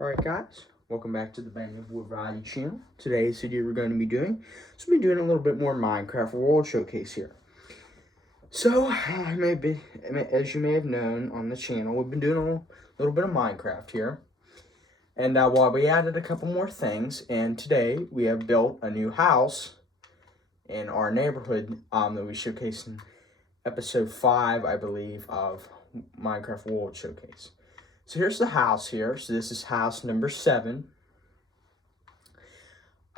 Alright guys, welcome back to the Band of Wood Variety channel. Today's video we're going to be doing, we're doing a little bit more Minecraft World Showcase here. So, as you may have known on the channel, we've been doing a little bit of Minecraft here. And while we added a couple more things, and today we have built a new house in our neighborhood that we showcased in episode 5, I believe, of Minecraft World Showcase. So here's the house here. So this is house number 7.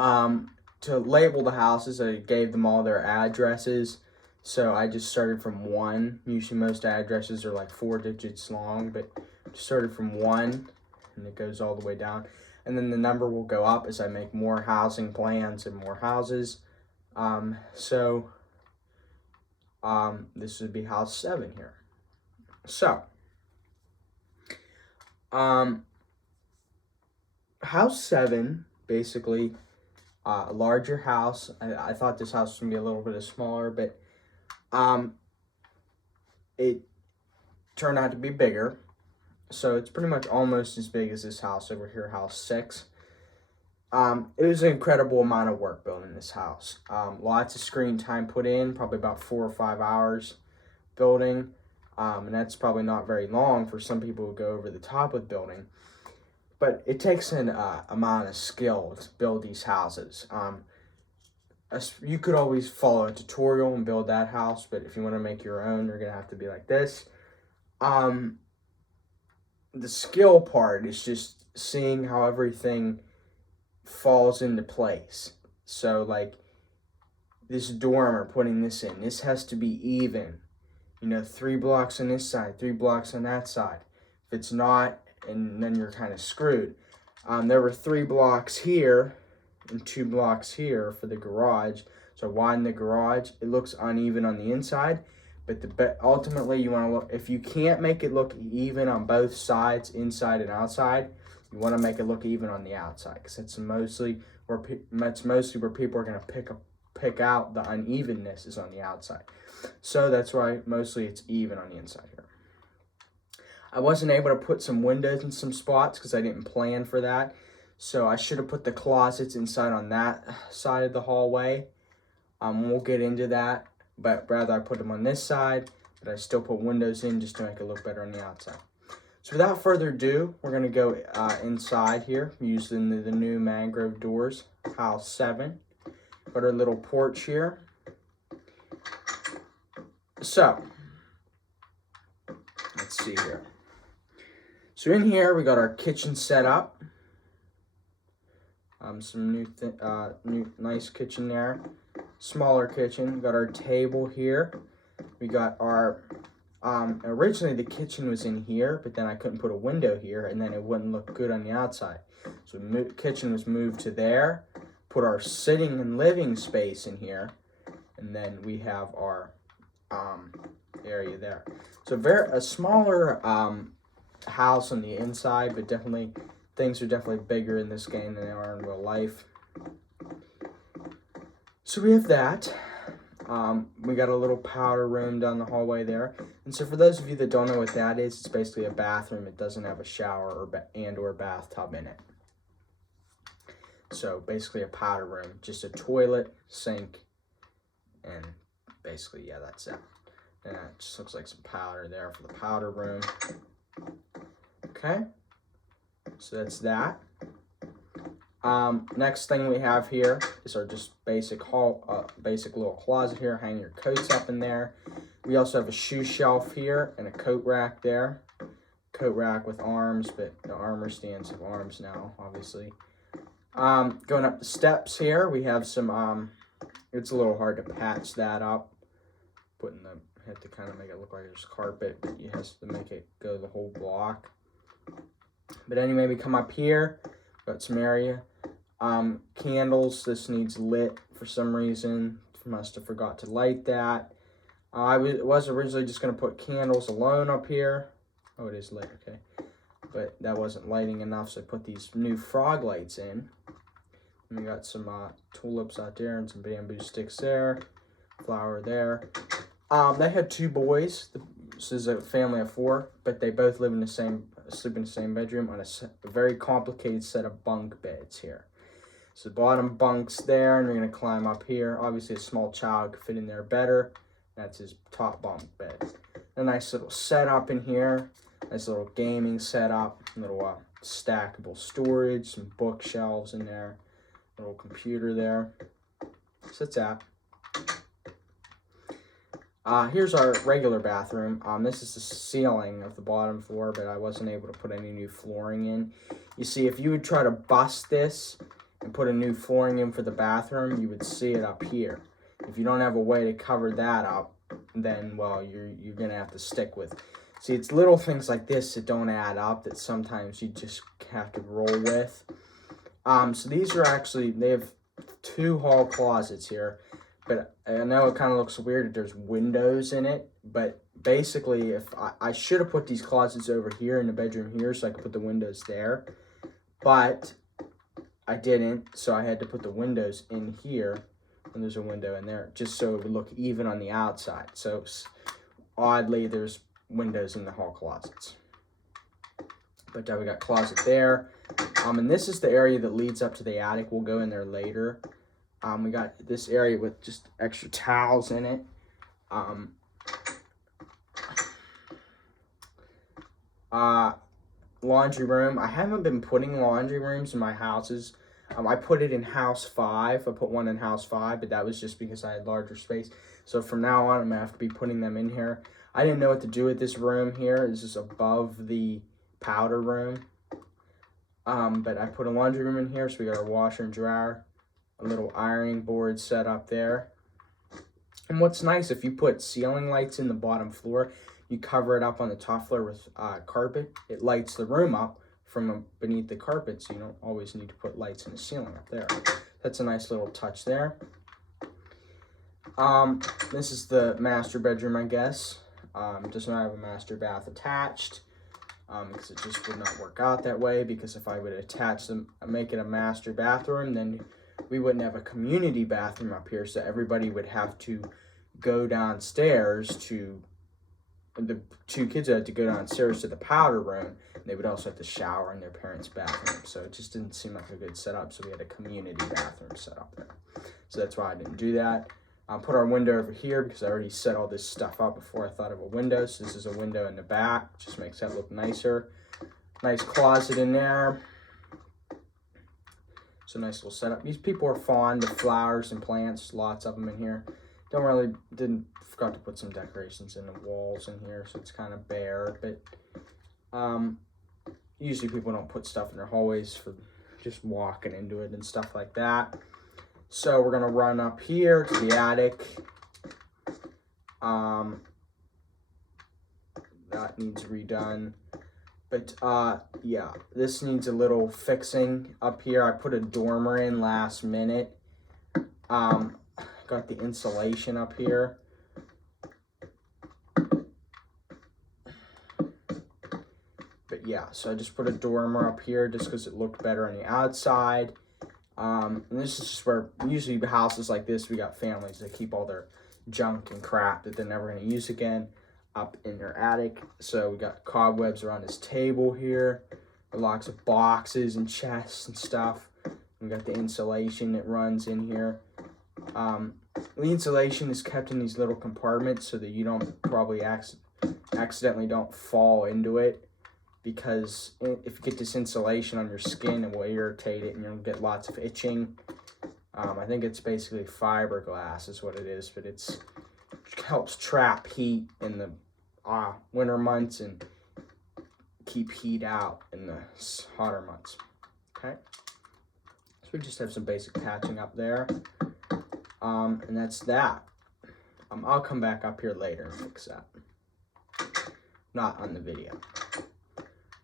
To label the houses, I gave them all their addresses. So I just started from 1. Usually most addresses are like 4 digits long, but just started from 1 and it goes all the way down. And then the number will go up as I make more housing plans and more houses. This would be house 7 here. So, house 7, basically, a larger house. I thought this house was going to be a little bit smaller, but it turned out to be bigger. So it's pretty much almost as big as this house over here, house 6. It was an incredible amount of work building this house. Lots of screen time put in, probably about 4 or 5 hours building. And that's probably not very long for some people who go over the top with building. But it takes an amount of skill to build these houses. You could always follow a tutorial and build that house, but if you want to make your own, you're going to have to be like this. The skill part is just seeing how everything falls into place. So, like, this dormer, putting this in, this has to be even. 3 blocks on this side, 3 blocks on that side. If it's not, and then you're kind of screwed. There were 3 blocks here and 2 blocks here for the garage. So I widened the garage. It looks uneven on the inside, but ultimately you want to look. If you can't make it look even on both sides, inside and outside, you want to make it look even on the outside, because it's mostly where people are going to pick out the unevenness is on the outside. So that's why mostly it's even on the inside here. I wasn't able to put some windows in some spots because I didn't plan for that. So I should have put the closets inside on that side of the hallway. We'll get into that, but rather I put them on this side, but I still put windows in just to make it look better on the outside. So without further ado, we're going to go inside here using the new mangrove doors, house 7. Got our little porch here. So, let's see here. So in here, we got our kitchen set up. Some new nice kitchen there. Smaller kitchen. We got our table here. We got our, originally the kitchen was in here, but then I couldn't put a window here, and then it wouldn't look good on the outside. So the kitchen was moved to there. Put our sitting and living space in here, and then we have our area there. So a smaller house on the inside, but definitely things are definitely bigger in this game than they are in real life. So we have that. We got a little powder room down the hallway there. And so for those of you that don't know what that is, it's basically a bathroom. It doesn't have a shower or bathtub in it. So basically a powder room, just a toilet, sink, and basically, yeah, that's it. And it just looks like some powder there for the powder room. Okay, so that's that. Next thing we have here is our just basic little closet here. Hang your coats up in there. We also have a shoe shelf here and a coat rack there. Coat rack with arms, but the armor stands have arms now, obviously. Going up the steps here, we have some, it's a little hard to patch that up. Have to kind of make it look like there's carpet, but you have to make it go the whole block. But anyway, we come up here, got some area. Candles, this needs lit for some reason. Must have forgot to light that. I was originally just going to put candles alone up here. Oh, it is lit, okay. But that wasn't lighting enough, so I put these new frog lights in. And we got some tulips out there and some bamboo sticks there. Flower there. They had 2 boys. This is a family of 4, but they both live in the sleep in the same bedroom on a very complicated set of bunk beds here. So the bottom bunk's there, and we're going to climb up here. Obviously, a small child could fit in there better. That's his top bunk bed. A nice little setup in here. Nice little gaming setup. Little stackable storage. Some bookshelves in there. Little computer there. So that's that. Here's our regular bathroom. This is the ceiling of the bottom floor, but I wasn't able to put any new flooring in. You see, if you would try to bust this and put a new flooring in for the bathroom, you would see it up here. If you don't have a way to cover that up, then, well, you're going to have to stick with. See, it's little things like this that don't add up that sometimes you just have to roll with. So these are actually, they have 2 hall closets here. But I know it kind of looks weird that there's windows in it. But basically, if I should have put these closets over here in the bedroom here so I could put the windows there. But I didn't, so I had to put the windows in here. And there's a window in there just so it would look even on the outside. So oddly, there's windows in the hall closets. But we got closet there. And this is the area that leads up to the attic. We'll go in there later. We got this area with just extra towels in it. Laundry room. I haven't been putting laundry rooms in my houses. I put it in house 5. I put one in house 5, but that was just because I had larger space. So from now on, I'm going to have to be putting them in here. I didn't know what to do with this room here. This is above the powder room. But I put a laundry room in here, so we got our washer and dryer. A little ironing board set up there. And what's nice, if you put ceiling lights in the bottom floor, you cover it up on the top floor with carpet, it lights the room up from beneath the carpet, so you don't always need to put lights in the ceiling up there. That's a nice little touch there. This is the master bedroom, I guess. Does not have a master bath attached. Because it just would not work out that way, because if I would attach them, make it a master bathroom, then we wouldn't have a community bathroom up here, so everybody would have to go downstairs to, the 2 kids would have to go downstairs to the powder room, and they would also have to shower in their parents' bathroom, so it just didn't seem like a good setup, so we had a community bathroom set up there. So that's why I didn't do that. I'll put our window over here because I already set all this stuff up before I thought of a window. So this is a window in the back. Just makes that look nicer. Nice closet in there. So nice little setup. These people are fond of flowers and plants. Lots of them in here. Forgot to put some decorations in the walls in here. So it's kind of bare. But usually people don't put stuff in their hallways for just walking into it and stuff like that. So we're going to run up here to the attic. That needs redone. But, yeah, this needs a little fixing up here. I put a dormer in last minute. Got the insulation up here. But, yeah, so I just put a dormer up here just because it looked better on the outside. And this is just where, usually houses like this, we got families that keep all their junk and crap that they're never going to use again up in their attic. So we got cobwebs around this table here, lots of boxes and chests and stuff. We got the insulation that runs in here. The insulation is kept in these little compartments so that you don't probably accidentally don't fall into it. Because if you get this insulation on your skin, it will irritate it and you'll get lots of itching. I think it's basically fiberglass is what it is, but it helps trap heat in the winter months and keep heat out in the hotter months. Okay, so we just have some basic patching up there, and that's that. I'll come back up here later and fix that. Not on the video.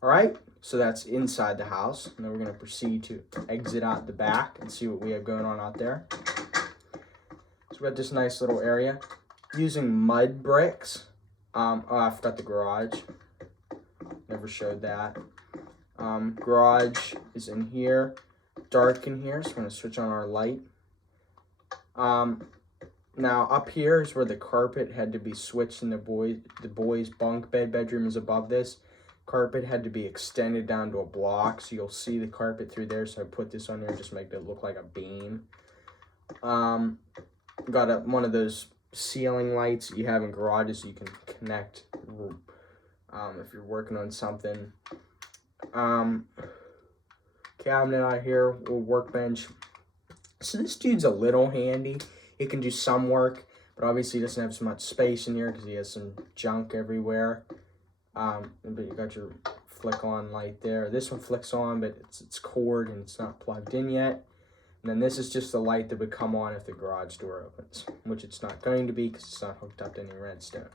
All right, so that's inside the house. And then we're going to proceed to exit out the back and see what we have going on out there. So we got this nice little area. Using mud bricks. I forgot the garage. Never showed that. Garage is in here. Dark in here, so we're going to switch on our light. Now up here is where the carpet had to be switched in the boys' bunk bed. Bedroom is above this. carpet had to be extended down to a block, so you'll see the carpet through there. So I put this on there and just make it look like a beam. Got one of those ceiling lights that you have in garages you can connect if you're working on something. Cabinet out here, little workbench. So this dude's a little handy. He can do some work, but obviously he doesn't have so much space in here because he has some junk everywhere. But you got your flick on light there. This one flicks on, but it's cord and it's not plugged in yet. And then this is just the light that would come on if the garage door opens, which it's not going to be because it's not hooked up to any redstone.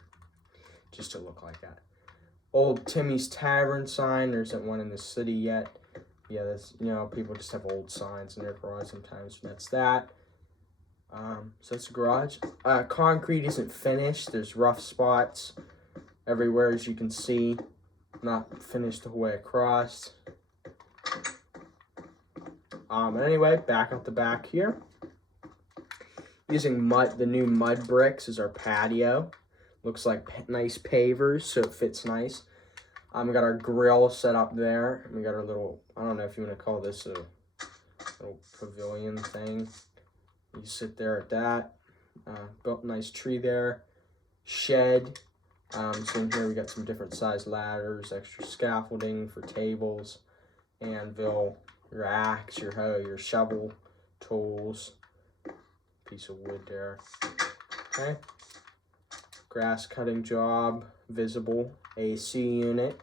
Just to look like that. Old Timmy's Tavern sign. There isn't one in the city yet. Yeah, that's, you know, people just have old signs in their garage sometimes. That's that. So that's the garage. Concrete isn't finished. There's rough spots everywhere, as you can see. Not finished the whole way across. But anyway, back out the back here. Using the new mud bricks as our patio. Looks like nice pavers, so it fits nice. We got our grill set up there. We got our little, I don't know if you want to call this a little pavilion thing. You sit there at that. Built a nice tree there. Shed. So in here we got some different size ladders, extra scaffolding for tables, anvil, your axe, your hoe, your shovel, tools, piece of wood there. Okay. Grass cutting job, visible, AC unit.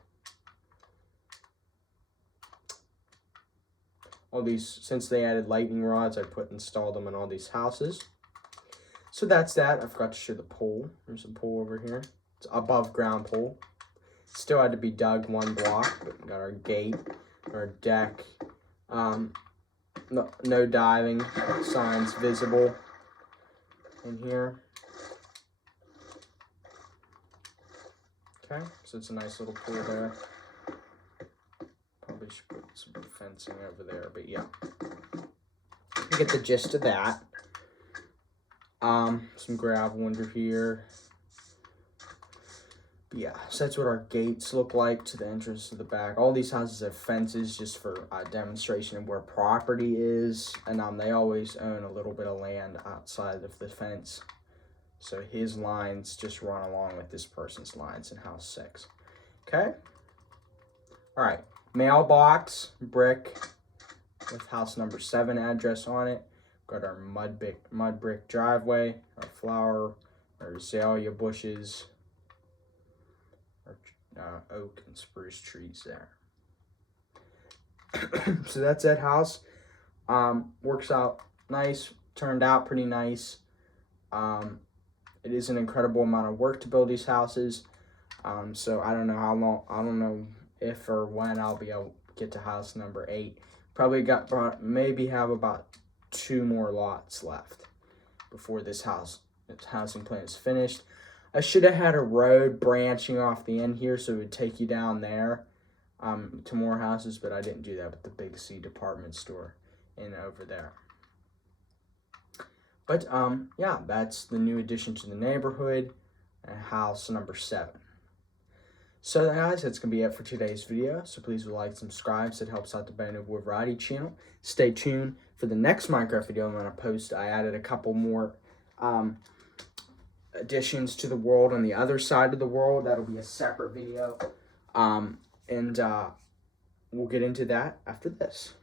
All these, since they added lightning rods, I installed them in all these houses. So that's that. I forgot to show the pole. There's a pole over here. It's above ground pole. Still had to be dug one block, but we got our gate, our deck. No diving signs visible in here. Okay, so it's a nice little pool there. Probably should put some fencing over there, but yeah. You get the gist of that. Some gravel under here. But yeah, so that's what our gates look like to the entrance to the back. All these houses have fences just for demonstration of where property is. And they always own a little bit of land outside of the fence. So his lines just run along with this person's lines in house 6. Okay? Alright. Mailbox, brick, with house number 7 address on it. Got our mud brick driveway, our flower, our azalea bushes, our oak and spruce trees there. So that's that house. Works out nice, turned out pretty nice. It is an incredible amount of work to build these houses. So I don't know how long, I don't know if or when I'll be able to get to house number 8. Probably maybe have about 2 more lots left before this housing plan is finished. I should have had a road branching off the end here so it would take you down there to more houses, but I didn't do that with the Big C department store in over there. But yeah, that's the new addition to the neighborhood, house number 7. So guys, that's going to be it for today's video. So please like and subscribe, so it helps out the Band of Wood Variety channel. Stay tuned for the next Minecraft video I'm going to post. I added a couple more additions to the world on the other side of the world. That'll be a separate video. And we'll get into that after this.